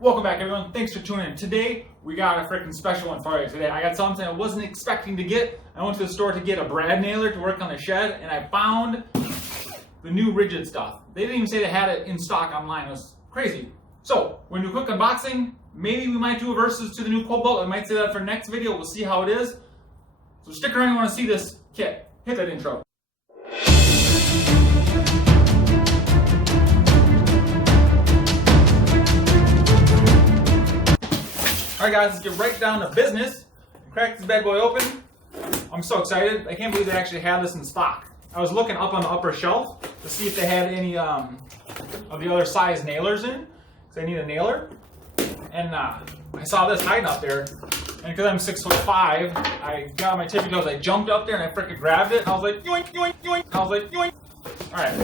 Welcome back, everyone. Thanks for tuning in. Today, we got a freaking special one for you. Today, I got something I wasn't expecting to get. I went to the store to get a brad nailer to work on the shed, and I found the new Ridgid stuff. They didn't even say they had it in stock online. It was crazy. So, when we do a quick unboxing, maybe we might do a versus to the new Cobalt. I might say that for next video. We'll see how it is. So stick around if you want to see this kit. Hit that intro. Alright guys, let's get right down to business. Crack this bad boy open. I'm so excited. I can't believe they actually had this in stock. I was looking up on the upper shelf to see if they had any of the other size nailers in, because I need a nailer. And I saw this hiding up there. And because I'm 6'5", I got on my tippy toes, I jumped up there and I freaking grabbed it. And I was like, yoink, yoink, yoink. I was like, yoink. Alright,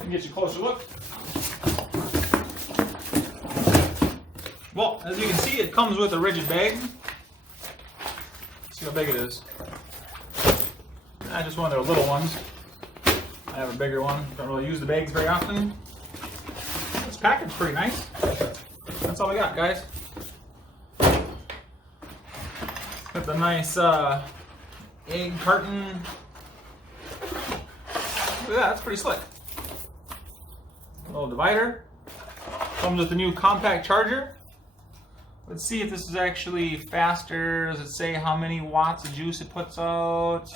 let me get you a closer look. Well, as you can see, it comes with a Ridgid bag. Let's see how big it is. Just one of their little ones. I have a bigger one. Don't really use the bags very often. This package is pretty nice. That's all I got, guys. Got the nice egg carton. Look at that, that's pretty slick. A little divider. Comes with the new compact charger. Let's see if this is actually faster. Does it say how many watts of juice it puts out?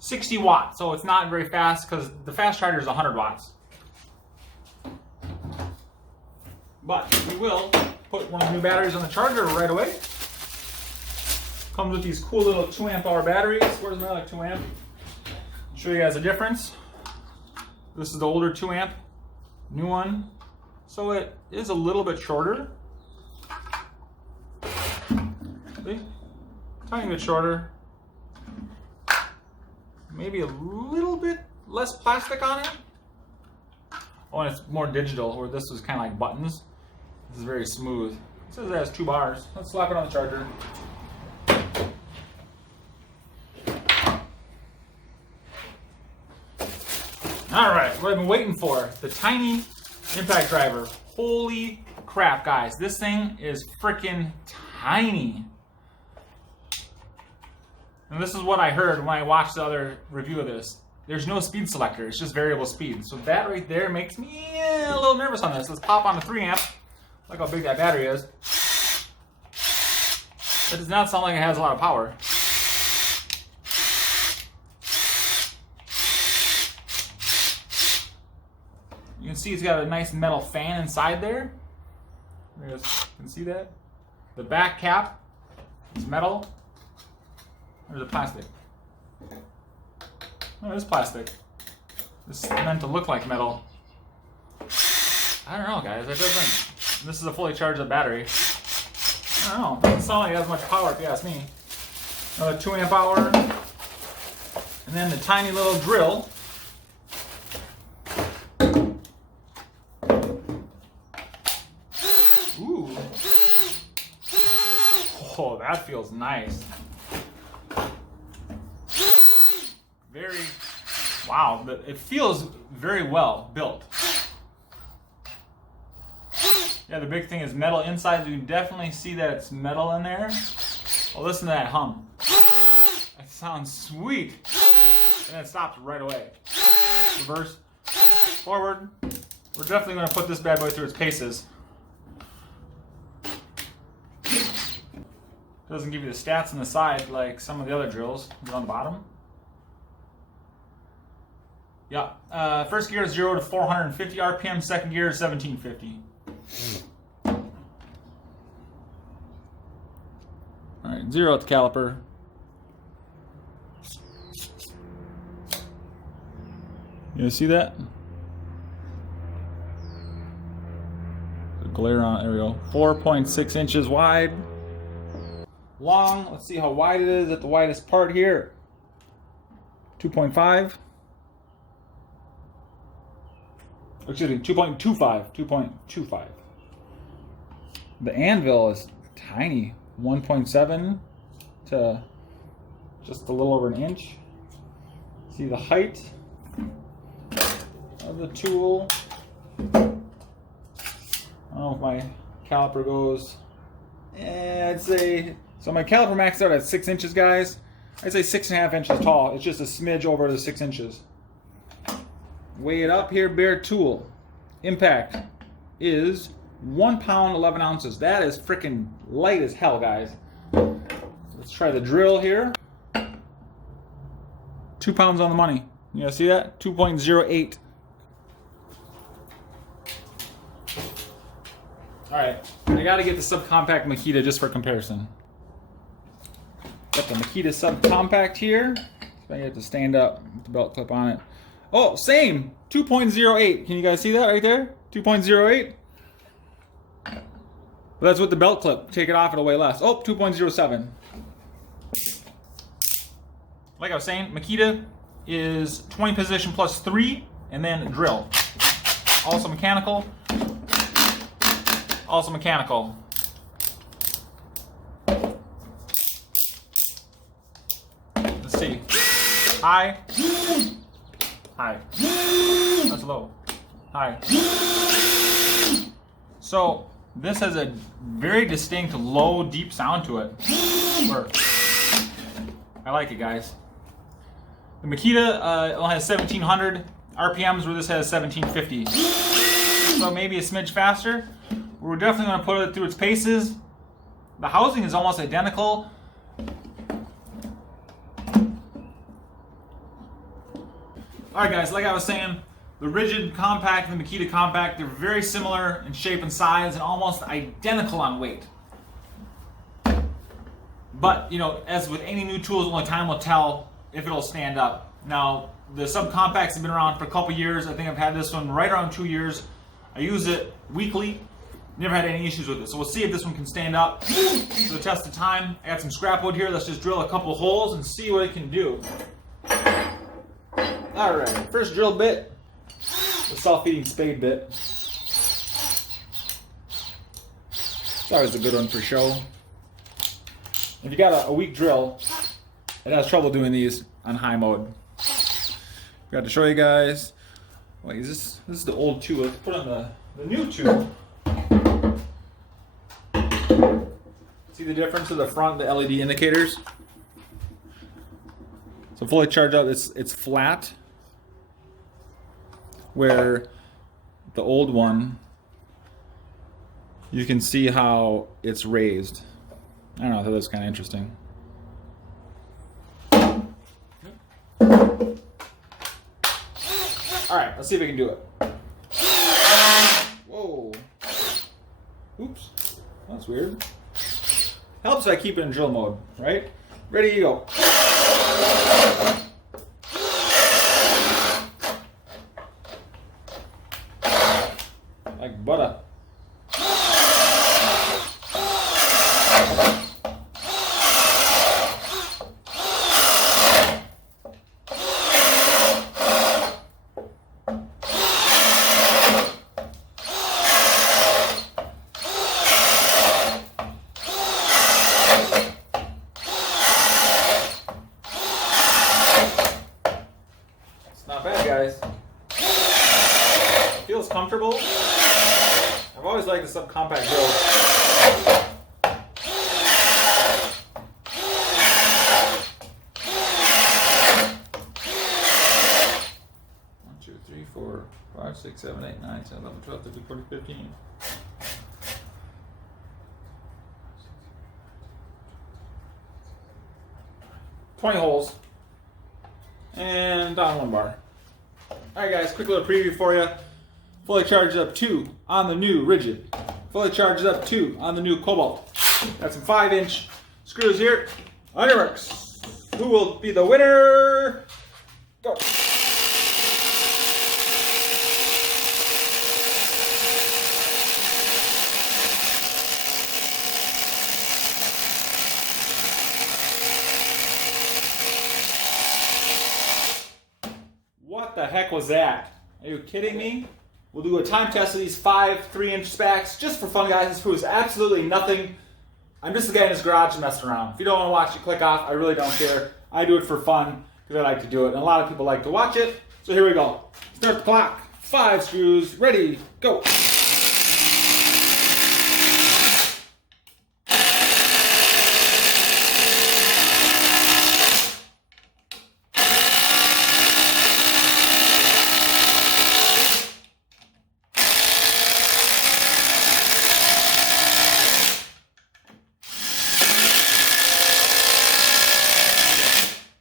60 watts, so it's not very fast because the fast charger is 100 watts. But we will put one of the new batteries on the charger right away. Comes with these cool little 2 amp hour batteries. Where's my other 2 amp? I'll show you guys the difference. This is the older 2 amp, new one. So it is a little bit shorter. See? Tiny bit shorter. Maybe a little bit less plastic on it. Oh, and it's more digital, where this was kind of like buttons. This is very smooth. It says it has 2 bars. Let's slap it on the charger. All right, what I've been waiting for, the tiny impact driver. Holy crap, guys. This thing is freaking tiny. And this is what I heard when I watched the other review of this. There's no speed selector, it's just variable speed. So that right there makes me a little nervous on this. Let's pop on a 3 amp. Look how big that battery is. That does not sound like it has a lot of power. You can see it's got a nice metal fan inside there. You guys can see that. The back cap is metal. There's a plastic. Oh, it is plastic. This is meant to look like metal. I don't know, guys. It doesn't. This is a fully charged battery. I don't know. It doesn't sound like it has much power if you ask me. Another 2 amp hour. And then the tiny little drill. Ooh. Oh, that feels nice. Very, wow, but it feels very well built. Yeah, the big thing is metal inside. You can definitely see that it's metal in there. Oh, listen to that hum. That sounds sweet. And it stops right away. Reverse, forward. We're definitely going to put this bad boy through its paces. Doesn't give you the stats on the side like some of the other drills. Is it on the bottom? Yeah. First gear is 0 to 450 RPM. Second gear is 1750. All right, 0 at the caliper. You see that? The glare on it. There we go. 4.6 inches wide. Long. Let's see how wide it is at the widest part here. 2.5. Excuse me, 2.25. 2.25. The anvil is tiny. 1.7 to just a little over an inch. See the height of the tool. I don't know if my caliper goes. I'd say, so my caliper maxed out at 6 inches, guys. I'd say 6.5 inches tall. It's just a smidge over the 6 inches. Weigh it up here, bare tool. Impact is 1 pound, 11 ounces. That is freaking light as hell, guys. Let's try the drill here. 2 pounds on the money. You guys see that? 2.08. Alright, I gotta get the subcompact Makita just for comparison. Got the Makita subcompact here. So I have to stand up with the belt clip on it. Oh, same! 2.08. Can you guys see that right there? 2.08. But that's with the belt clip. Take it off, it'll weigh less. Oh, 2.07. Like I was saying, Makita is 20 position plus 3, and then drill. Also mechanical. Also mechanical. Let's see. High. High. That's low. High. So this has a very distinct low, deep sound to it. I like it, guys. The Makita only has 1700 RPMs, where this has 1750. So maybe a smidge faster. We're definitely going to put it through its paces. The housing is almost identical. Alright guys, like I was saying, the Ridgid compact and the Makita compact, they're very similar in shape and size and almost identical on weight. But, you know, as with any new tools, only time will tell if it'll stand up. Now, the subcompacts have been around for a couple years. I think I've had this one right around 2 years. I use it weekly. Never had any issues with it. So we'll see if this one can stand up to the test of time. I got some scrap wood here. Let's just drill a couple holes and see what it can do. Alright, first drill bit, the self-feeding spade bit. It's always a good one for show. If you got a weak drill, it has trouble doing these on high mode. Got to show you guys. Wait, this is the old tube. Let's put on the new tube. See the difference of the front, the LED indicators? So fully charged up, it's flat, where the old one, you can see how it's raised. I don't know, I thought that was kind of interesting. Alright, let's see if we can do it. Whoa. Oops. That's weird. Helps if I keep it in drill mode, right? Ready, you go. Like butter. Not bad, guys. Feels comfortable. I've always liked the subcompact drills. 1, 2, 3, 4, 5, 6, 7, 8, 9, 10, 11, 12, 13, 14, 15. $20 holes. And down one bar. Alright guys, quick little preview for you. Fully charged up 2 on the new Ridgid. Fully charged up 2 on the new Cobalt. Got some 5-inch screws here. On your marks. Who will be the winner? Go. What the heck was that? Are you kidding me? We'll do a time test of these 5 3-inch specs just for fun, guys. This proves absolutely nothing. I'm just the guy in his garage messing around. If you don't want to watch it, click off. I really don't care. I do it for fun because I like to do it. And a lot of people like to watch it. So here we go. Start the clock. 5 screws, ready, go.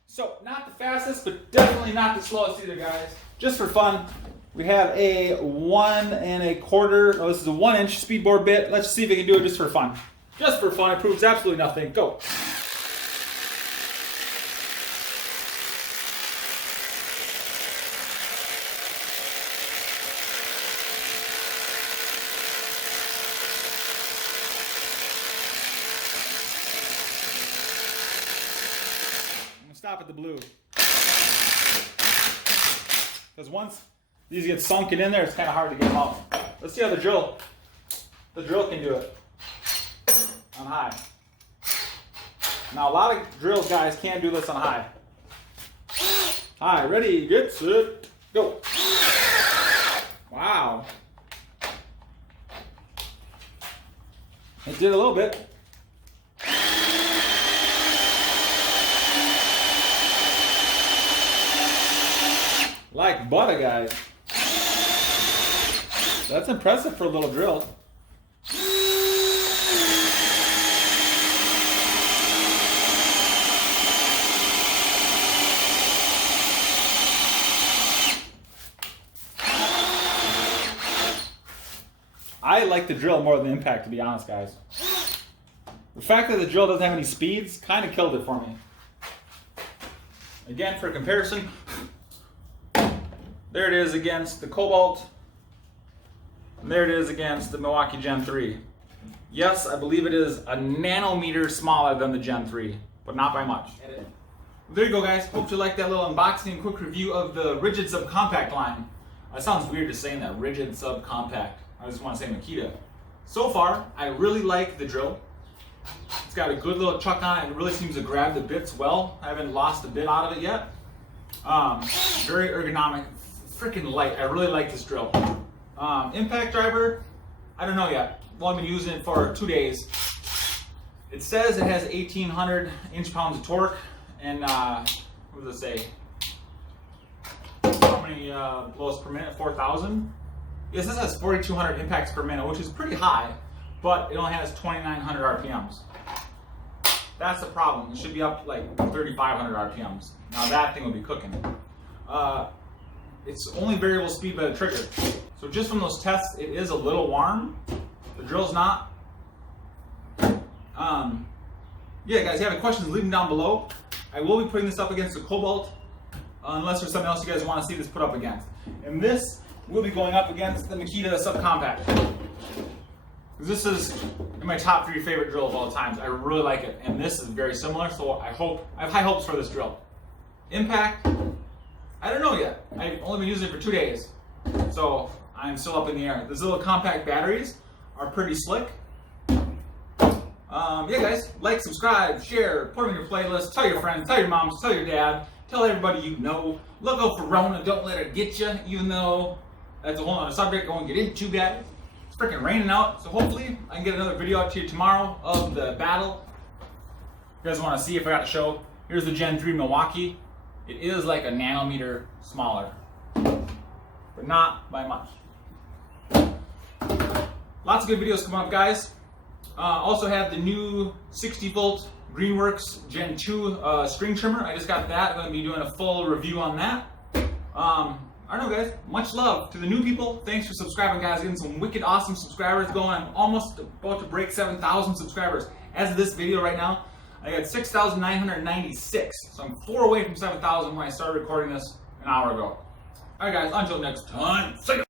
So, not the fastest, but definitely not the slowest either, guys. Just for fun, we have a 1 1/4, oh, this is a 1-inch speedboard bit. Let's see if we can do it just for fun. Just for fun, it proves absolutely nothing. Go. Stop at the blue. Because once these get sunken in there, it's kind of hard to get them out. Let's see how the drill can do it on high. Now a lot of drill guys can't do this on high. High, ready, get set, go. Wow. It did a little bit. Like butter, guys. That's impressive for a little drill. I like the drill more than the impact, to be honest, guys. The fact that the drill doesn't have any speeds kind of killed it for me. Again, for comparison, there it is against the Cobalt, and there it is against the Milwaukee Gen 3. Yes, I believe it is a nanometer smaller than the Gen 3, but not by much. There you go, guys. Hope you liked that little unboxing and quick review of the Ridgid subcompact line. It sounds weird to saying that, Ridgid subcompact. I just want to say Makita. So far, I really like the drill. It's got a good little chuck on it. It really seems to grab the bits well. I haven't lost a bit out of it yet. Very ergonomic. Freaking light. I really like this drill. Impact driver, I don't know yet. Well, I've been using it for 2 days. It says it has 1,800 inch-pounds of torque, and what does it say? How many blows per minute? 4,000? Yes, this has 4,200 impacts per minute, which is pretty high, but it only has 2,900 RPMs. That's the problem. It should be up like 3,500 RPMs. Now that thing will be cooking. It's only variable speed by the trigger. So just from those tests, it is a little warm. The drill's not. Yeah, guys, if you have any questions, leave them down below. I will be putting this up against the Cobalt, unless there's something else you guys want to see this put up against. And this will be going up against the Makita subcompact. This is in my top 3 favorite drill of all times. I really like it, and this is very similar. So I have high hopes for this drill. Impact, I don't know yet. I've only been using it for 2 days, so I'm still up in the air. These little compact batteries are pretty slick. Yeah, guys, like, subscribe, share, put them in your playlist, tell your friends, tell your moms, tell your dad, tell everybody you know. Look out for Rona, don't let her get you, even though that's a whole other subject I won't get into, guys. It's freaking raining out, so hopefully I can get another video out to you tomorrow of the battle. If you guys want to see if I got to show, here's the Gen 3 Milwaukee. It is like a nanometer smaller, but not by much. Lots of good videos coming up, guys. Also have the new 60-volt Greenworks Gen 2 string trimmer. I just got that. I'm going to be doing a full review on that. I don't know, guys. Much love to the new people. Thanks for subscribing, guys. Getting some wicked awesome subscribers going. I'm almost about to break 7,000 subscribers. As of this video right now, I got 6,996. So I'm 4 away from 7,000 when I started recording this an hour ago. Alright, guys. Until next time. See ya.